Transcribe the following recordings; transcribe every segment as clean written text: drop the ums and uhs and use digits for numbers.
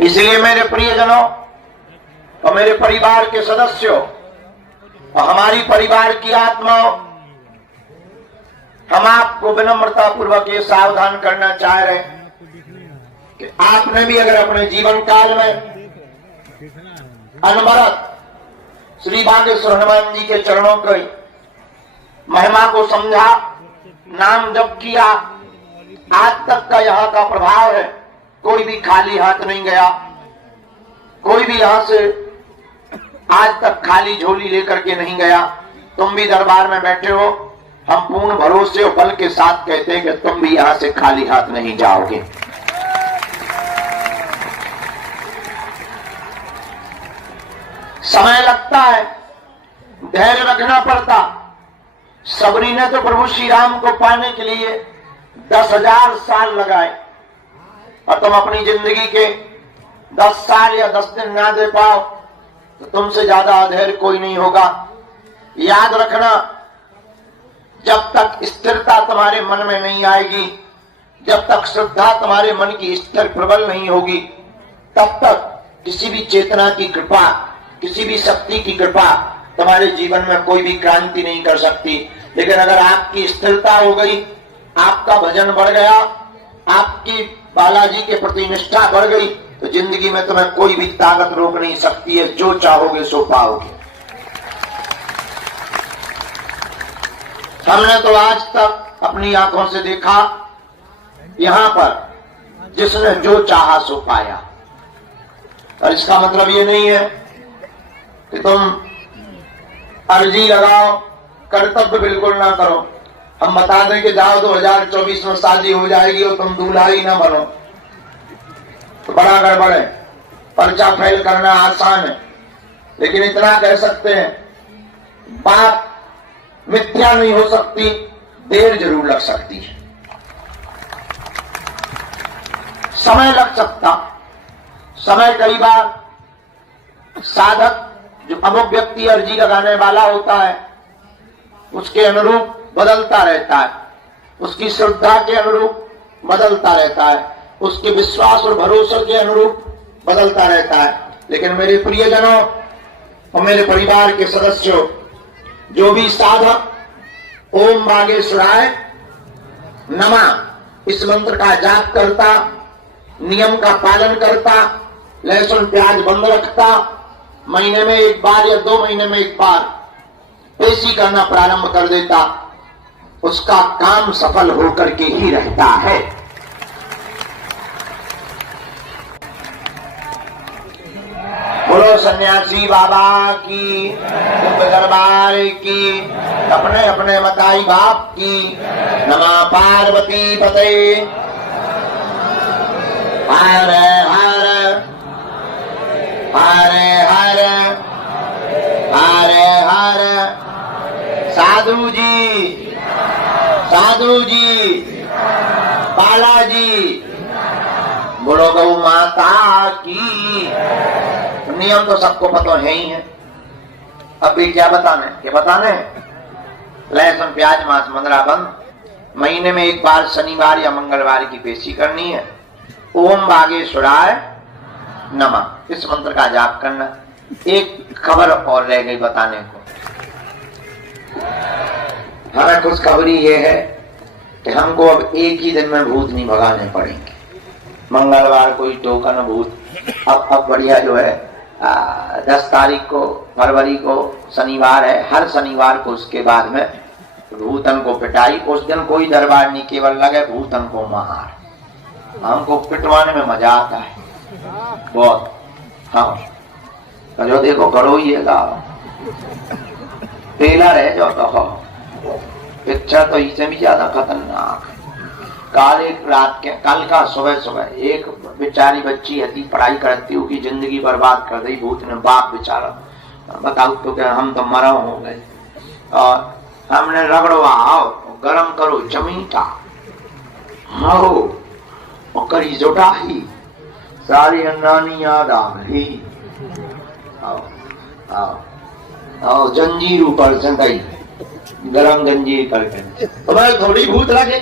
इसलिए मेरे प्रियजनों और मेरे परिवार के सदस्यों और हमारी परिवार की आत्माओं, हम आपको विनम्रता पूर्वक ये सावधान करना चाह रहे हैं कि आपने भी अगर अपने जीवन काल में अनवरत श्री बागेश्वर हनुमान जी के चरणों की महिमा को समझा, नाम जप किया, आज तक का यहाँ का प्रभाव है, कोई भी खाली हाथ नहीं गया, कोई भी यहां से आज तक खाली झोली लेकर के नहीं गया। तुम भी दरबार में बैठे हो, हम पूर्ण भरोसे और बल के साथ कहते हैं कि तुम भी यहां से खाली हाथ नहीं जाओगे। समय लगता है, धैर्य रखना पड़ता। सबरी ने तो प्रभु श्री राम को पाने के लिए 10,000 साल लगाए, और तुम अपनी जिंदगी के 10 साल या 10 दिन ना दे पाओ तो तुमसे ज्यादा अधैर्य कोई नहीं होगा। याद रखना, जब तक स्थिरता तुम्हारे मन में नहीं आएगी, जब तक श्रद्धा तुम्हारे मन की स्थिर प्रबल नहीं होगी, तब तक किसी भी चेतना की कृपा, किसी भी शक्ति की कृपा तुम्हारे जीवन में कोई भी क्रांति नहीं कर सकती। लेकिन अगर आपकी स्थिरता हो गई, आपका भजन बढ़ गया, आपकी बालाजी के प्रति निष्ठा बढ़ गई, तो जिंदगी में तुम्हें कोई भी ताकत रोक नहीं सकती है। जो चाहोगे सो पाओगे। हमने तो आज तक अपनी आंखों से देखा, यहां पर जिसने जो चाहा सो पाया। और इसका मतलब ये नहीं है कि तुम अर्जी लगाओ, कर्तव्य बिल्कुल ना करो। हम बता दें कि जाओ 2024 में शादी हो जाएगी और तुम दूल्हा ही ना बनो, तो बड़ा गड़बड़ है। पर्चा फेल करना आसान है, लेकिन इतना कह सकते हैं, बात मिथ्या नहीं हो सकती, देर जरूर लग सकती है, समय लग सकता। समय कई बार साधक जो अमुक व्यक्ति अर्जी लगाने वाला होता है उसके अनुरूप बदलता रहता है, उसकी श्रद्धा के अनुरूप बदलता रहता है, उसके विश्वास और भरोसे के अनुरूप बदलता रहता है। लेकिन मेरे प्रियजनों और मेरे परिवार के सदस्यों, जो भी साधक ओम बागेश्वराय नमः इस मंत्र का जाप करता, नियम का पालन करता, लहसुन प्याज बंद रखता, महीने में एक बार या 2 महीने में एक बार पेशी करना प्रारंभ कर देता, उसका काम सफल होकर के ही रहता है। बोलो सन्यासी बाबा की, दरबार की, अपने अपने मताई बाप की। नमः पार्वती पते। हर हर हर हर हर हर। साधु जी, साधु जी, बालाजी, बोलो गौ माता की। नियम तो सबको पता है ही है। अब भी क्या बताने, क्या बताने? लहसुन प्याज मांस मंदरा बंद, महीने में एक बार शनिवार या मंगलवार की पेशी करनी है। ओम बागेश्वराय नमः इस मंत्र का जाप करना। एक खबर और रह गई बताने को। हमें खुशखबरी ये है कि हमको अब एक ही दिन में भूत नहीं भगाने पड़ेंगे। मंगलवार कोई टोकन भूत, अब बढ़िया जो है 10 तारीख को फरवरी को शनिवार है, हर शनिवार को उसके बाद में भूतन को पिटाई। उस दिन कोई दरबार नहीं, केवल लगे भूतन को मार। हमको पिटवाने में मजा आता है बहुत। हाँ जो देखो करो ये गाओ, पेला रह जाओ तो हो। पिक्चर तो इससे भी ज्यादा खतरनाक। कल का सुबह एक बेचारी बच्ची थी, पढ़ाई करती हुई जिंदगी बर्बाद कर दी भूत ने। बाप बेचारा, बताओ तो क्या, हम तो मरा हो गए। और हमने रगड़वाओ, गरम करो चमीटा, हाँ और करी जोटाही, सारी नानी याद आ गई। आओ जंजीर ऊपर से गई, गरम जंजीर करके। तुम्हारे थोड़ी भूत लगे,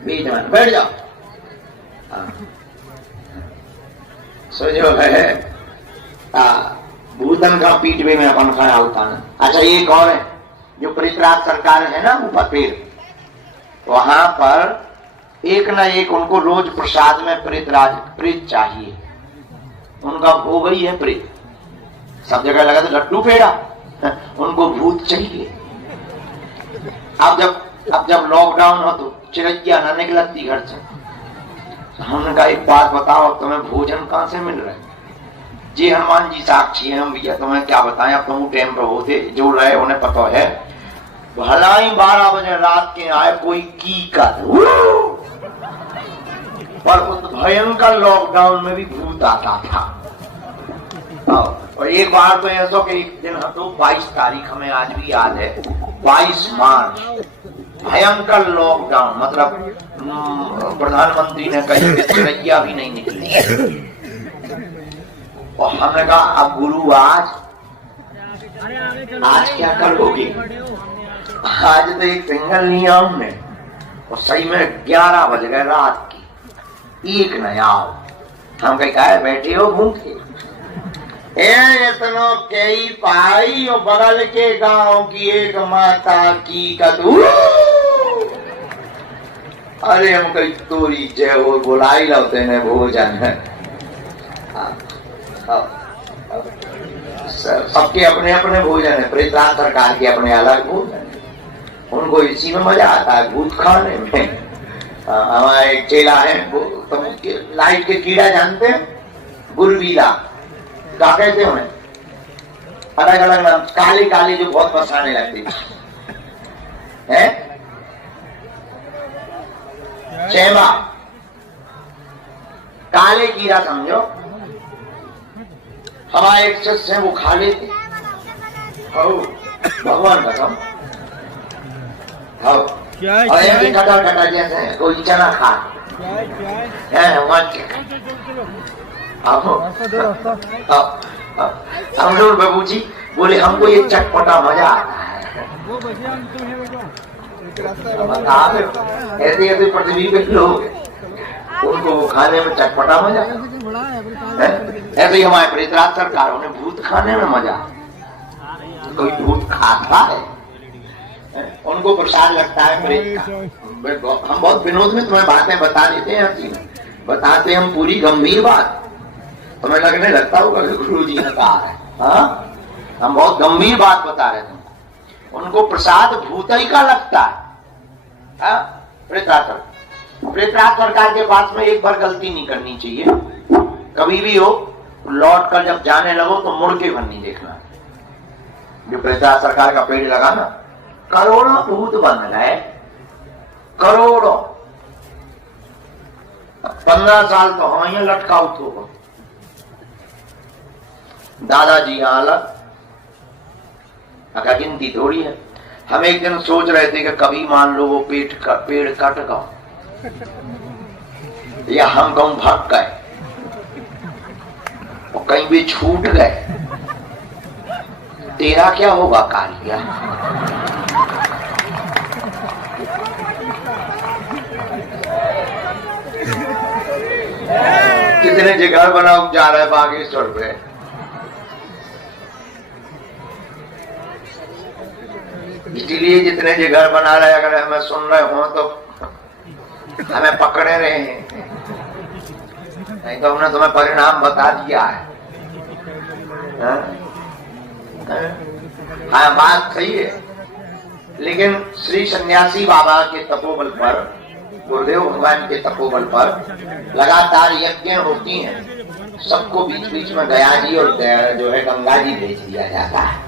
बीच में बैठ जाओ। सो जो है भूतन का पीठ में अपन खड़ा होता ना। अच्छा एक और है, जो प्रेतराज सरकार है ना ऊपर पेड़, वहां पर एक ना एक उनको रोज प्रसाद में प्रेत चाहिए। उनका भोग ही है प्रेत। सब जगह लगा तो लड्डू पेड़ा, उनको भूत चाहिए। अब जब लॉकडाउन हो तो चिड़ैया ना निकलती घर से। हमने कहा एक बात बताओ, तुम्हें भोजन कहां से मिल रहा है? जी हनुमान जी साक्षी है, हम भैया तुम्हें क्या बताएं, अब तुम टाइम पर होते जो रहे उन्हें पता है। भला ही 12 बजे रात के आए कोई की कर, पर उस भयंकर लॉकडाउन में भी भूत आता था। और एक बार तो ऐसा कि एक दिन हम तो 22 तारीख हमें आज भी याद है, 22 मार्च, भयंकर लॉकडाउन, मतलब प्रधानमंत्री ने कही कि चिड़ैया भी नहीं निकली। और हमने कहा अब गुरु आज क्या करोगे? आज तो एक सिंगल लिया हमने और सही में 11 बज गए रात की, एक नया आओ। हम कहा बैठे हो भूखे इतनो कई पाई और बगल के गांव की एक माता की कदू। अरे हम कही तोरी जय हो, बुलाई लाते ने भोजन है। सबके अपने अपने भोजन है, प्रेतराज सरकार के अपने अलग भोजन है। उनको इसी में मजा आता है, भूत खाने में। हमारा एक चेला है, तो लाइट के कीड़ा जानते हैं, गुरबीला क्या कहते हैं उन्हें, अलग अलग नाम, काले काले जो बहुत फंसाने लगती है, चेमा, काले कीड़ा समझो। हमारे एक शिष्य है वो खा लेते, भगवान कसम, और ऐसे कटा कटा जैसे कोई चना खा हम लोग बाबू जी बोले हमको ये चटपटा मजा आता है। ऐसे ऐसे पृथ्वी पे लोग उनको खाने में चटपटा मजा, ऐसे ही हमारे प्रेतराज सरकार उन्हें भूत खाने में मजा। कोई भूत खाता है, उनको प्रसाद लगता है प्रेत का। हम बहुत विनोद में तुम्हें बातें बता देते हैं, बताते हम पूरी गंभीर बात, तुम्हें लगने लगता होगा कि गुरु जी ने कहा है। हाँ, हम बहुत गंभीर बात बता रहे थे। उनको प्रसाद भूत ही का लगता है। प्रेतराज सरकार के पास में एक बार गलती नहीं करनी चाहिए, कभी भी हो लौट कर जब जाने लगो तो मुड़ के भर नहीं देखना। जो प्रेतराज सरकार का पेड़ लगा ना, करोड़ों भूत बन गए, करोड़ों। 15 साल तो हम यहाँ लटका उठो, दादाजी अलग, अगर गिनती थोड़ी है। हम एक दिन सोच रहे थे कि कभी मान लो वो पेड़ कट गया या हम कहूं भाग गए और कहीं भी छूट गए, तेरा क्या होगा कालिया? कितने जगह बनाओ जा रहा है बागेश्वर पे, इसलिए जितने जगह बना रहे, अगर हमें सुन रहे हो तो हमें पकड़े रहे हैं, नहीं तो हमने तुम्हें परिणाम बता दिया है। हाँ बात सही है, लेकिन श्री सन्यासी बाबा के तपोबल पर, गुरुदेव भगवान के तपोबल पर लगातार यज्ञ होती हैं। सबको बीच बीच में गया जी और जो है गंगा जी भेज दिया जाता है।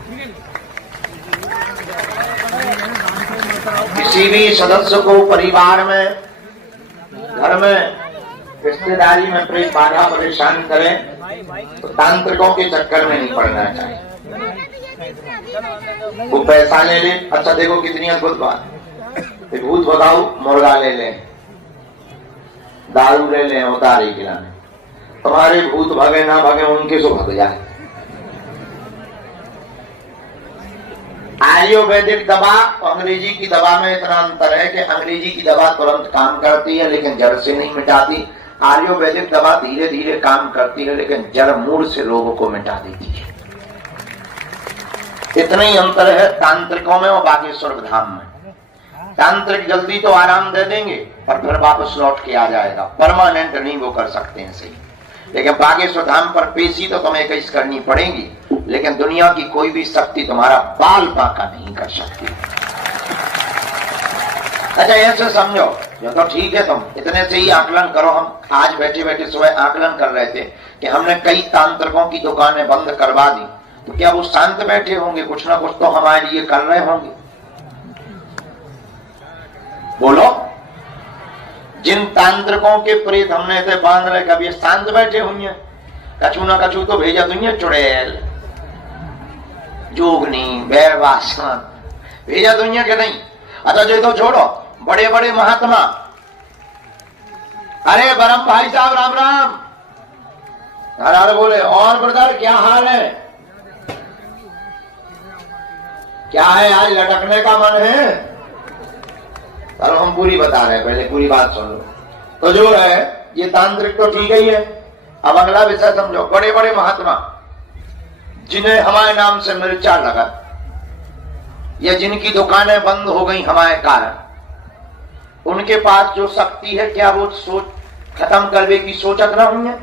किसी भी सदस्य को परिवार में, घर में, रिश्तेदारी में प्रेत बाधा परेशान करें तो तांत्रिकों के चक्कर में नहीं पड़ना चाहिए। वो पैसा ले ले, अच्छा देखो कितनी अद्भुत बात, भूत भगाओ, मुर्गा ले ले, दारू ले ले, उतारी खिलाने, तुम्हारे भूत भगे ना भगे उनके सो भग जाए। आयुर्वेदिक दवा और अंग्रेजी की दवा में इतना अंतर है कि अंग्रेजी की दवा तुरंत काम करती है लेकिन जड़ से नहीं मिटाती। आयुर्वेदिक दवा धीरे धीरे काम करती है, लेकिन जड़ मूल से रोग को मिटा देती है। इतना ही अंतर है तांत्रिकों में और बागेश्वर धाम में। तांत्रिक जल्दी तो आराम दे देंगे पर फिर वापस लौट के आ जाएगा, परमानेंट नहीं वो कर सकते हैं सही। लेकिन बागेश्वर धाम पर पेशी तो तुम्हें इक्कीस करनी पड़ेगी, लेकिन दुनिया की कोई भी शक्ति तुम्हारा बाल बांका नहीं कर सकती। अच्छा ऐसे समझो, जो तो ठीक है, तुम इतने से ही आकलन करो। हम आज बैठे बैठे सुबह आकलन कर रहे थे कि हमने कई तांत्रिकों की दुकानें बंद करवा दी, तो क्या वो शांत बैठे होंगे? कुछ ना कुछ तो हमारे लिए कर रहे होंगे। बोलो, जिन तांत्रिकों के प्रेत हमने ऐसे बांध रहे, कभी ये शांत बैठे हुए? कछु ना कछु तो भेजा दुनिया, चुड़ैल, जोगनी, बैरवासन भेजा दुनिया के नहीं। अच्छा जो तो छोड़ो, बड़े बड़े महात्मा, अरे बरम भाई साहब राम राम। अरे बोले और ब्रदर क्या हाल है? क्या है आज लटकने का मन है? चलो हम पूरी बता रहे हैं, पहले पूरी बात सुन लो। तो जो है ये तांत्रिक तो ठीक ही है। अब अगला विषय समझो। बड़े बड़े महात्मा जिन्हें हमारे नाम से मिर्चा लगा, या जिनकी दुकानें बंद हो गई हमारे कारण, उनके पास जो शक्ति है, क्या वो सोच खत्म करने की सोचत ना हुई है?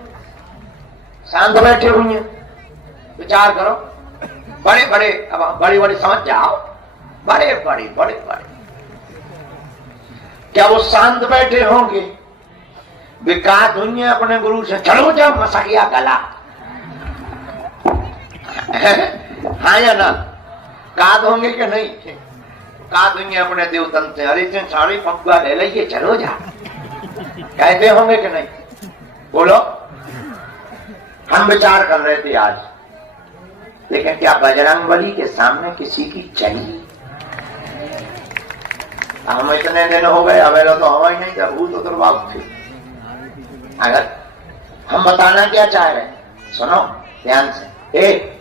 शांत बैठे हुए हैं? विचार करो। बड़े बड़े, अब बड़े बड़े समझ जाओ, बड़े बड़े बड़े बड़े, क्या वो शांत बैठे होंगे? विकास हुई है अपने गुरु से, चलो जब मसकिया गला हाँ या ना? काद होंगे कि नहीं? काद हुई है अपने देवतन से, अरे तुम साड़ी पकुआ ले लीजिए, चलो जा, कहते होंगे कि नहीं? बोलो। हम विचार कर रहे थे आज, लेकिन क्या बजरंगबली के सामने किसी की चली? हम इतने दिन हो गए, अवेला तो हवा ही नहीं था, भूत उतरवाब थे। अगर हम बताना क्या चाह रहे हैं, सुनो ध्यान से।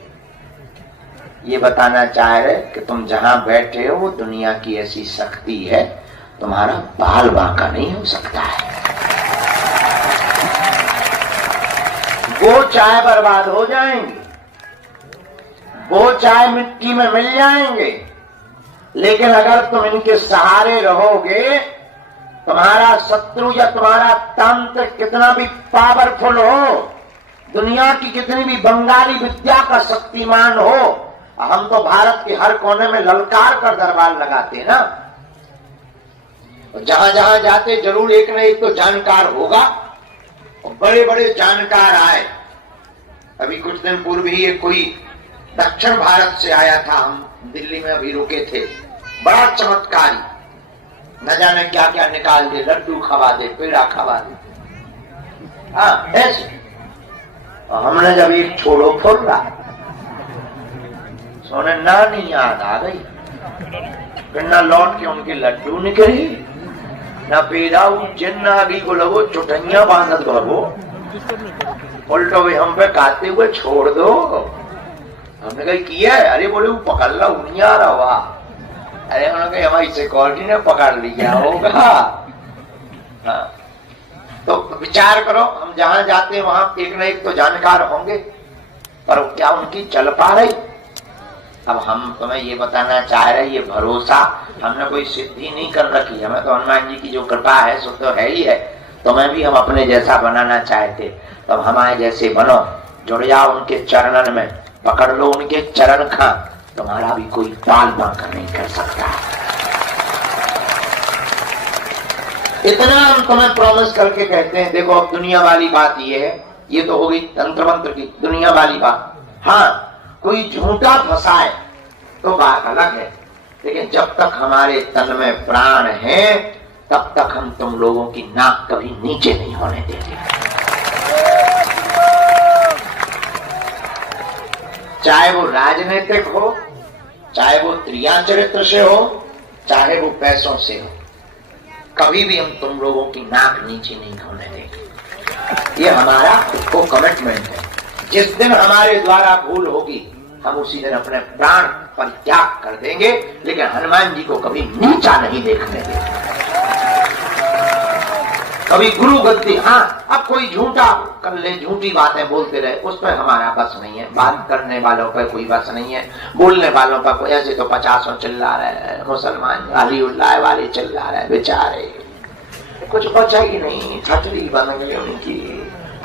ये बताना चाह रहे कि तुम जहां बैठे हो वो दुनिया की ऐसी शक्ति है, तुम्हारा बाल बांका नहीं हो सकता है। वो चाहे बर्बाद हो जाएंगे, वो चाहे मिट्टी में मिल जाएंगे, लेकिन अगर तुम इनके सहारे रहोगे, तुम्हारा शत्रु या तुम्हारा तंत्र कितना भी पावरफुल हो, दुनिया की कितनी भी बंगाली विद्या का शक्तिमान हो, हम तो भारत के हर कोने में ललकार कर दरबार लगाते हैं ना। जहां जहां जाते जरूर एक न एक तो जानकार होगा, और बड़े बड़े जानकार आए। अभी कुछ दिन पूर्व ही एक कोई दक्षिण भारत से आया था, हम दिल्ली में अभी रुके थे, बड़ा चमत्कारी, न जाने क्या क्या निकाल दे, लड्डू खवा दे, पेड़ा खवा दे। हाँ ऐसे हमने जब एक छोड़ो फोड़ रहा, सोने नानी याद आ गई, फिर न लौट के उनके लड्डू निकले, न पेड़ा जिन आगे को लगो, चुटैया बांधत भगो, उल्टो भी हम पे खाते हुए छोड़ दो। हमने कहा किया है? अरे बोले वो पकड़ ला, नहीं आ रहा हुआ। अरे उन्होंने कहा हमारी सिक्योरिटी ने पकड़ लिया होगा। हाँ। तो विचार करो, हम जहां जाते हैं वहां एक न एक तो जानकार होंगे, पर क्या उनकी चल पा रही? अब हम तुम्हें ये बताना चाह रहे, ये भरोसा हमने कोई सिद्धि नहीं कर रखी, हमें तो हनुमान जी की जो कृपा है सो तो है ही है। तुम्हें भी हम अपने जैसा बनाना चाहते, तब हमारे जैसे बनो, जुड़ जाओ उनके चरणन में, पकड़ लो उनके चरण खा, तुम्हारा भी कोई बाल बांका नहीं कर सकता। इतना हम तुम्हें प्रॉमिस करके कहते हैं। देखो अब दुनिया वाली बात ये है, ये तो हो गई तंत्र मंत्र की दुनिया वाली बात। हाँ, कोई झूठा फंसाए तो बात अलग है, लेकिन जब तक हमारे तन में प्राण है तब तक हम तुम लोगों की नाक कभी नीचे नहीं होने देंगे। चाहे वो राजनीतिक हो, चाहे वो त्रिया चरित्र से हो, चाहे वो पैसों से हो, कभी भी हम तुम लोगों की नाक नीचे नहीं होने देंगे। ये हमारा वो कमिटमेंट है। जिस दिन हमारे द्वारा भूल होगी, हम उसी दिन अपने प्राण परित्याग कर देंगे, लेकिन हनुमान जी को कभी नीचा नहीं देखने देंगे। कभी गुरु गद्दी। हाँ, अब कोई झूठा कर ले, झूठी बातें बोलते रहे, उस पर हमारा बस नहीं है। बात करने वालों पर कोई बस नहीं है, बोलने वालों पर कोई। ऐसे तो 50 चिल्ला रहे हैं मुसलमान, अली उल्लाह वाले चिल्ला रहे हैं, बेचारे कुछ बचा ही नहीं, छतरी बन गई उनकी।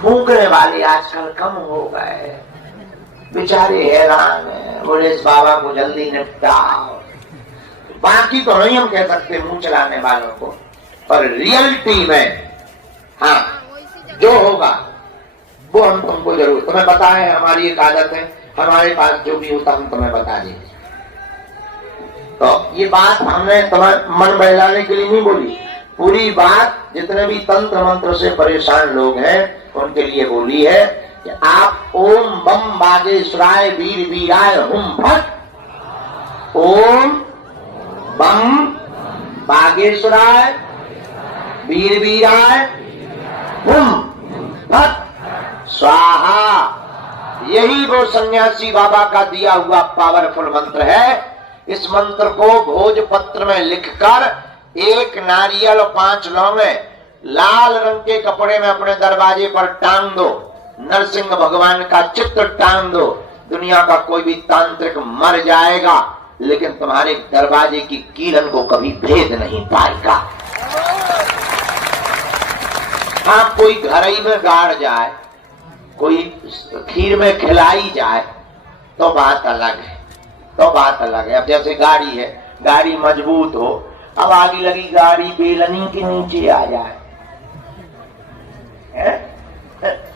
फूकने वाले आजकल कम हो गए, बेचारे हैरान है। बोले इस बाबा को जल्दी निपटाओ। बाकी तो नहीं हम कह सकते मुंह चलाने वालों को, पर रियलिटी में हाँ जो होगा वो हम तुमको जरूर, तुम्हें पता है हमारी एक आदत है, हमारे पास जो भी होता हम तुम्हें बता देंगे। तो ये बात हमने तुम्हें मन बहलाने के लिए नहीं बोली, पूरी बात जितने भी तंत्र मंत्र से परेशान लोग हैं उनके लिए बोली है कि आप ओम बम बागेश्वराय वीर वीराय हुम फट, ओम बम बागेश्वराय वीर वीराय हुम फट स्वाहा। यही वो सन्यासी बाबा का दिया हुआ पावरफुल मंत्र है। इस मंत्र को भोजपत्र में लिखकर एक नारियल और 5 लौंगे लाल रंग के कपड़े में अपने दरवाजे पर टांग दो, नरसिंह भगवान का चित्र टांग दो। दुनिया का कोई भी तांत्रिक मर जाएगा लेकिन तुम्हारे दरवाजे की कीलन को कभी भेद नहीं पाएगा। हाँ, कोई घर ही में गाड़ जाए, कोई खीर में खिलाई जाए तो बात अलग है, तो बात अलग है। अब जैसे गाड़ी है, गाड़ी मजबूत हो, अब आगे लगी गाड़ी बेलनी के नीचे आ जाए,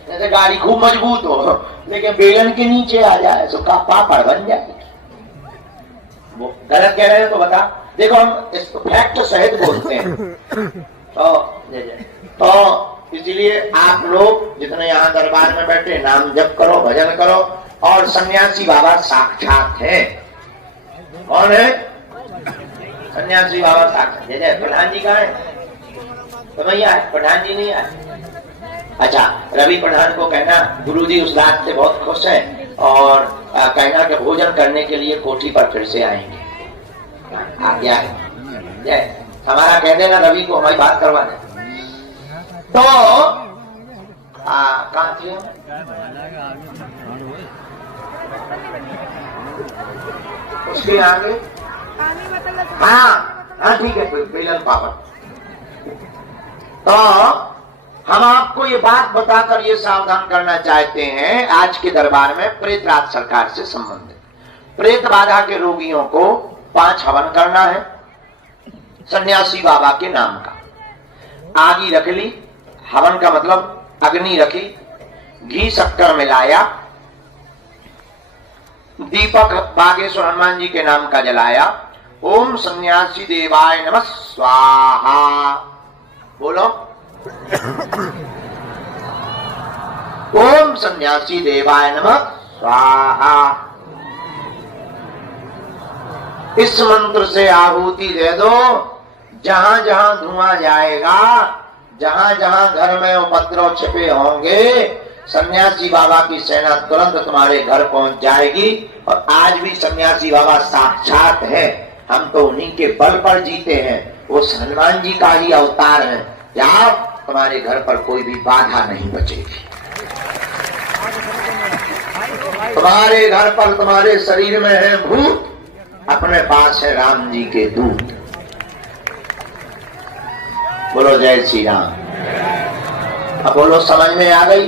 जैसे गाड़ी खूब मजबूत हो लेकिन बेलन के नीचे आ जाए तो का पापड़ बन जाएगी। वो गलत कह रहे हैं तो बता, देखो हम इस फैक्ट सहित बोलते हैं। तो इसलिए आप लोग जितने यहाँ दरबार में बैठे नाम जप करो, भजन करो। और सन्यासी बाबा साक्षात है। कौन है? सन्यासी बाबा साक्षात। जय प्रधान जी कहाँ है? तो भैया प्रधान जी नहीं आए। अच्छा, रवि प्रधान को कहना गुरुजी उस रात से बहुत खुश है और कहना कि भोजन करने के लिए कोठी पर फिर से आएंगे। आज्ञा है, हमारा कह देना रवि को हमारी बात करवा दे। तो कहाँ थे हम? उसके आगे हाँ ठीक है, बेलन पापड़। तो हम आपको ये बात बताकर ये सावधान करना चाहते हैं, आज के दरबार में प्रेतराज सरकार से संबंधित प्रेत बाधा के रोगियों को 5 हवन करना है सन्यासी बाबा के नाम का। आगी रख ली, हवन का मतलब अग्नि रखी, घी शक्कर मिलाया, दीपक बागेश्वर हनुमान जी के नाम का जलाया। ओम सन्यासी देवाय नमः स्वाहा बोलो। ओम सन्यासी देवाय नमः स्वाहा। इस मंत्र से आहुति दे दो। जहां जहां धुआं जाएगा, जहां जहां घर में उपद्रव छिपे होंगे, सन्यासी बाबा की सेना तुरंत तुम्हारे घर पहुंच जाएगी। और आज भी सन्यासी बाबा साक्षात है, हम तो उन्हीं के बल पर जीते हैं। वो हनुमान जी का ही अवतार है। क्या तुम्हारे घर पर कोई भी बाधा नहीं बचेगी। तुम्हारे घर पर, तुम्हारे शरीर में है भूत, अपने पास है राम जी के दूत। बोलो जय श्री राम। अब बोलो समझ में आ गई?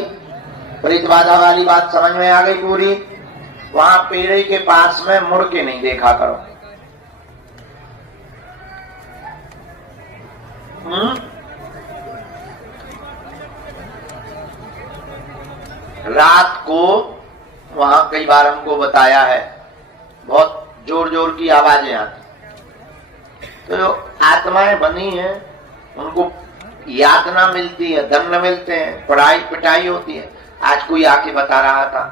प्रेत बाधा वाली बात समझ में आ गई पूरी? वहां पेड़े के पास में मुड़ के नहीं देखा करो। रात को वहां कई बार हमको बताया है, बहुत जोर जोर की आवाजें आती। तो जो आत्माएं बनी हैं उनको यातना मिलती है, दंड मिलते हैं, पढ़ाई पिटाई होती है। आज कोई आके बता रहा था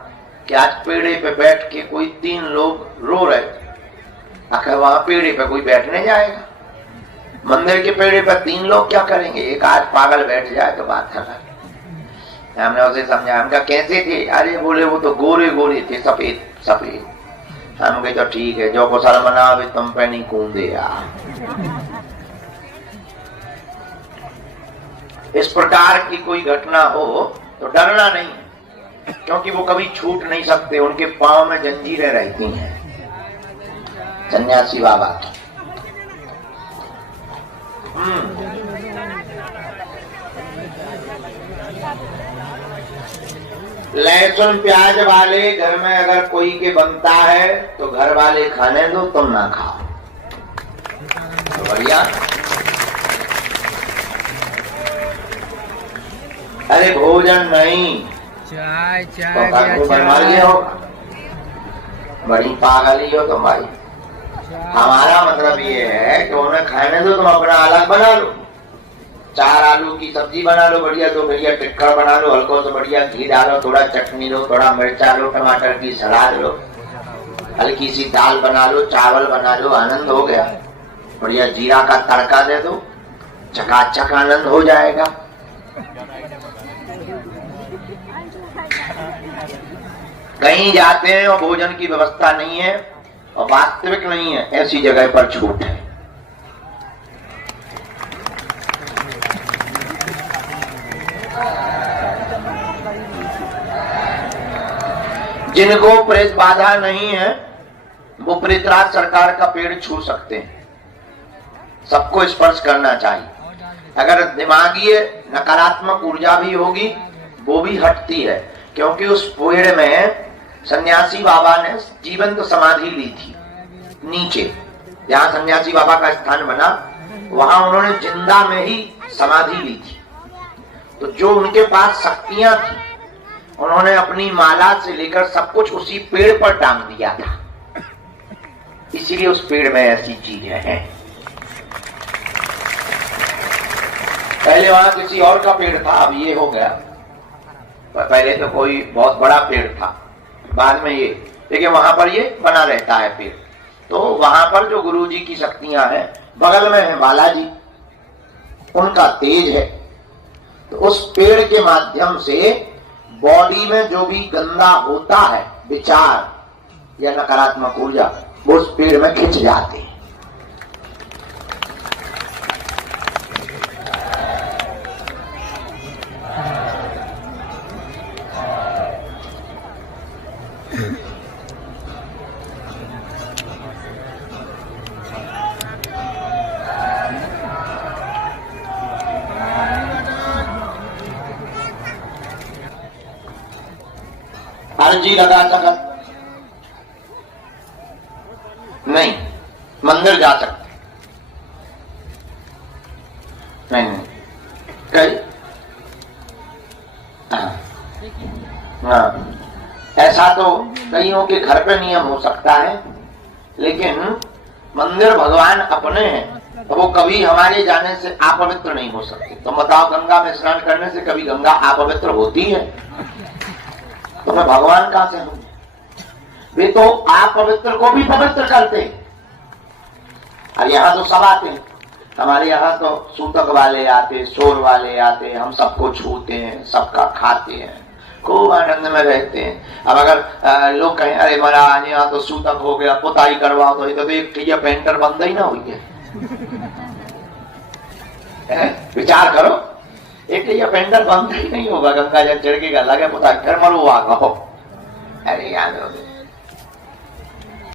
कि आज पेड़े पे बैठ के कोई 3 लोग रो रहे थे। आखिर वहां पेड़े पे कोई बैठने जाएगा? मंदिर के पेड़े पे 3 लोग क्या करेंगे? एक आज पागल बैठ जाए तो बात अलग। हमने उसे समझा, हम कहा कैसे थे? अरे बोले वो तो गोरे गोरे थे, सफेद सफेद। हम कहे तो ठीक है, जो कुशल मना अभी तुम पे नहीं कूदे यार। इस प्रकार की कोई घटना हो तो डरना नहीं, क्योंकि वो कभी छूट नहीं सकते, उनके पांव में जंजीरें रहती हैं। सन्यासी बाबा लहसुन प्याज वाले घर में अगर कोई के बनता है तो घर वाले खाने दो, तुम ना खाओ, तो बढ़िया। अरे भोजन नहीं, चाय तो बनवा लिया हो, बड़ी पागली हो तुम भाई। हमारा मतलब ये है कि उन्हें खाने दो, तुम अपना अलग बना लो, 4 आलू की सब्जी बना लो बढ़िया, 2 भैया टिक्का बना लो, हल्को से बढ़िया घी डालो, थोड़ा चटनी लो, थोड़ा मिर्चा लो, टमाटर की सलाद लो, हल्की सी दाल बना लो, चावल बना लो, आनंद हो गया। बढ़िया जीरा का तड़का दे दो, चकाचक आनंद हो जाएगा। कहीं जाते हैं और भोजन की व्यवस्था नहीं है और वास्तविक नहीं है, ऐसी जगह पर छूट है। जिनको प्रेत बाधा नहीं है वो प्रेतराज सरकार का पेड़ छू सकते हैं, सबको स्पर्श करना चाहिए। अगर दिमागी नकारात्मक ऊर्जा भी होगी वो भी हटती है, क्योंकि उस पेड़ में सन्यासी बाबा ने जीवंत समाधि ली थी। नीचे जहां सन्यासी बाबा का स्थान बना वहां उन्होंने जिंदा में ही समाधि ली थी। तो जो उनके पास शक्तियां थी उन्होंने अपनी माला से लेकर सब कुछ उसी पेड़ पर टांग दिया था, इसीलिए उस पेड़ में ऐसी चीजें हैं। पहले वहां किसी और का पेड़ था, अब ये हो गया। पहले तो कोई बहुत बड़ा पेड़ था, बाद में ये, लेकिन वहां पर ये बना रहता है पेड़। तो वहां पर जो गुरुजी की शक्तियां हैं, बगल में है बालाजी, उनका तेज है। तो उस पेड़ के माध्यम से बॉडी में जो भी गंदा होता है, विचार या नकारात्मक ऊर्जा, वो उस पेड़ में खिंच जाते हैं। अर्जी लगा सकत नहीं, मंदिर जा सकते नहीं, कई हाँ, ऐसा तो कईयों के घर पे नियम हो सकता है, लेकिन मंदिर भगवान अपने हैं तो वो कभी हमारे जाने से अपवित्र नहीं हो सकते। तो बताओ, गंगा में स्नान करने से कभी गंगा अपवित्र होती है? तो मैं भगवान कहां से हूं? वे तो आप पवित्र को भी पवित्र करते हैं। और यहाँ तो सब आते हैं, हमारे यहाँ तो सूतक वाले आते, शोर वाले आते, हम सबको छूते हैं, सबका खाते हैं, खूब आनंद में रहते हैं। अब अगर लोग कहें अरे महाराज यहाँ तो सूतक हो गया, पुताई करवाओ, तो एक ठिया पेंटर बंद ही ना हुई है। विचार करो, एक ठिया पेंटर बंद ही नहीं होगा, गंगा जल छिड़केगा, लगे पुताई, फिर मरुआ कहो, अरे याद हो गया।